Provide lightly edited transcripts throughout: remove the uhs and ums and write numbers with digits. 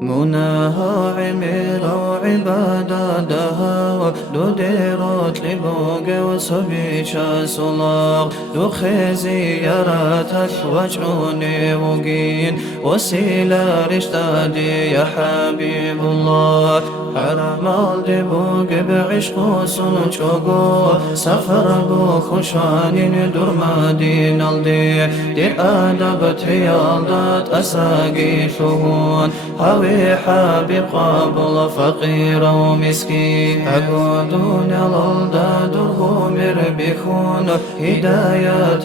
مناها عمير وعبادتها ودوديرت لبوق وصبيشا سلاغ دو خزي يراتت وجعوني وقين وسيلة رشتادي يا حبيب الله حرم الدبوق بعشق سنشوقو سفر بو خشان دور مدينة الدي دير آدب تيالدات أساقي شهون هوي حبيب قبل فقير ومسكين أقودون الألداد درهم بخون هداية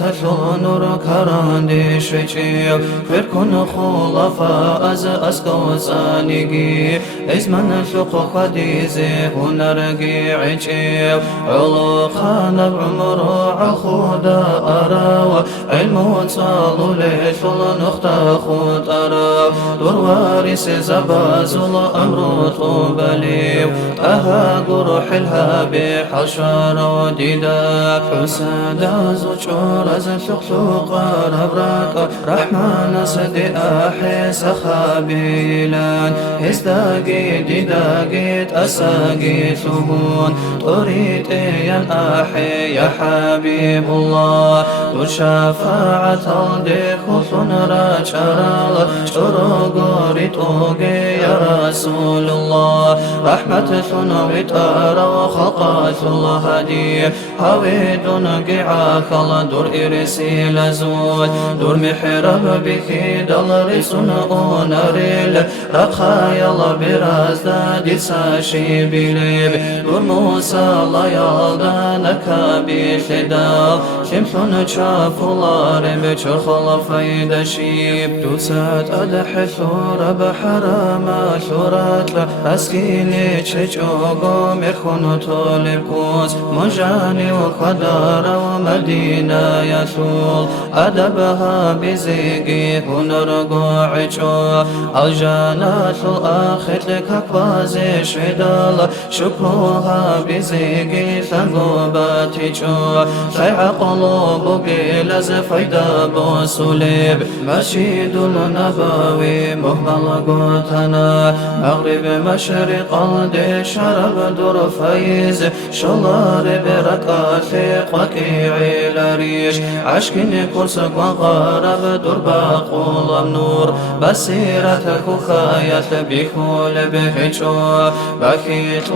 نور كراندي شجيع فركن خلفاء أسكو سانيقي إزمن شق خديزي هنرقي عجيع علو خان بعمر عخودا أراو علم صالو ليش نختا خود أراو دور وارث زبازل أمر طوبلي أها قرح الهابي حشار وديدا حسادا زجور زشخشوق ربراك رحمن سدي أحي سخابيلان استاقي ديداقيت أساقي شهون تريد ين أحي يا حبيب الله دور شفاعة الديخ صنرا شرال شروق ريتوغي يا رسول الله رحمة سنويت أرى وخلقات الله هدي هويد نقعاك الله دور إرسي لزول دور محرب بكي دلري سنؤون ريل رقايا الله برازداد ساشي بليب دور موسى الله يالدانك بشدال شمسون شاف الله رب شخل فايد شيب دوسات أدحث رب حرام شورات أسكيني تشجوغو ميرخون طولب كوز مجاني وخدار ومدينة يسول أدبها بزيقي هنرقو عجو الجانات الآخر لك أكبازي شدال شكروها بزيقي ثنقوباتي جو شيع قلوب بلز فايدة بوسوليب مسجد النبوي مهمل قوتنا مغرب مشرق الدي شرب دور فايز شلار بركاتي وكيعي لريش عشقني كرسك وغارب دور باقول النور بسيرتك خايت بكل بهجو بكيت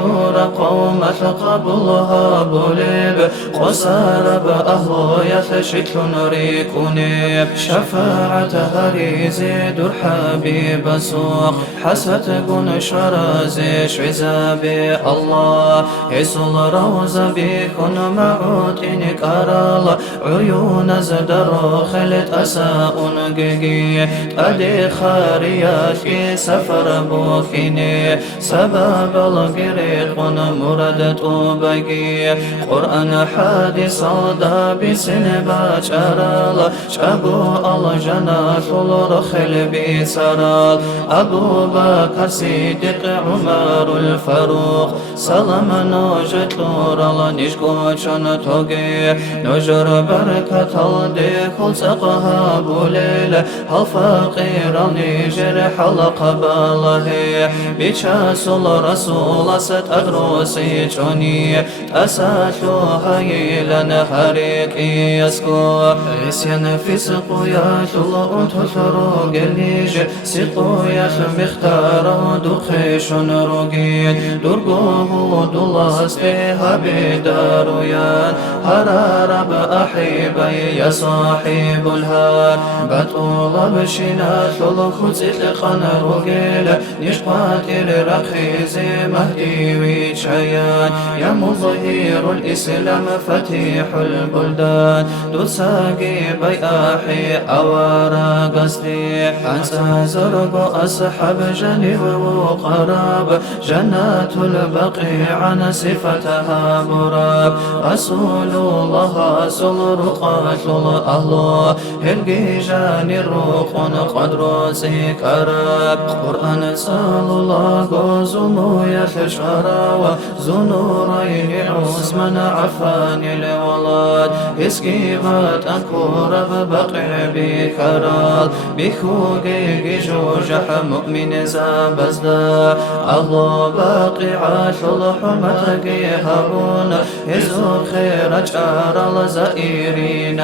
قومة قبلها بوليب قصار بأهو يثشت نريكني شفاعة هريزي دور حبيب سوق حسد قن شرازي شعزابي الله يسول روز بيكن معوتين كارال عيون زدر خلت أساء نقيقي أدي خارياتي سفر بوكيني سبب القريق مرد توبقي قرآن حادث صدا بسنبا شرال شابو الجنات الرخل بسرال أبو بكر صديق عمر الفاروق سلام نوجت لورال نشكوشن توقي نجر بركة الديخل سقها بوليل الفقير نجر حلق باله بشاس الرسول ست أدروسي جوني أساتو هايلا نهارك يسكو عسيان في سقويات الله تسرق الليج سقويات مختار دخيش رقيد درقوه دلاس فيها بدارويان هرارب أحيبي يا صاحب الهار بطول بشنات الخزيت قنا رقيل نشقات الرخيزي مهدي ويشيان يا مظهر الإسلام فتيح البلدان دوساقي بياحي أوارا قصدي أنسى زرق أصحاب جنب وقراب جنات البقيع عن صفتها براب رسول الله سل رقات الله هلقي جاني الروق قدر سكراب قرآن سال الله قزمو يتشرى زنورين عثمان عفان الولاد اسكيبات أنكور بقع بكرال بخوقي جوجح مؤمن زابزدا الله باقي عاشل حمتك هبون يزور خير جار الزائرين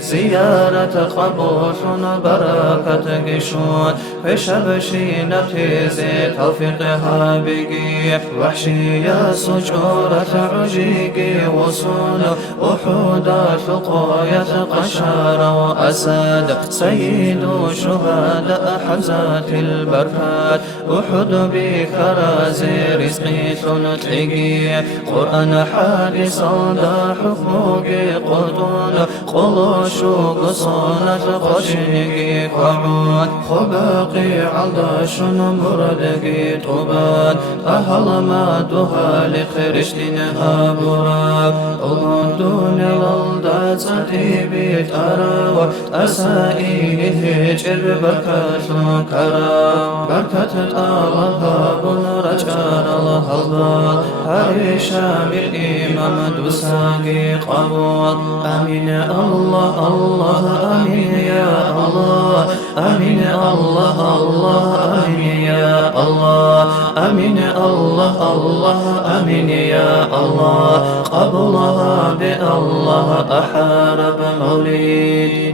زيارة قبوش بركة قشون في شبشين تيزي توفيقها بقي وحشي يا سجورة عجيقي وصول وحود شقاية قشار وأسد سيد شهداء حمزات البركات أحد بكرازي رزقي تنتقي قرآن حالي صدى حقوقي قطون قلوش قصانة قشيقي قعود خباقي عضاش مردقي طبان أهل ما دها لخرشتنها براك أغدون للدات ستيبي تراوى أسائيه جر بركة كرام بركة طالها رجال الهضال هرشام الإمام دوساقي قبول آمين الله الله آمين يا الله آمين الله الله آمين يا الله آمين الله الله آمين يا الله قبلها بالله أحارب مولد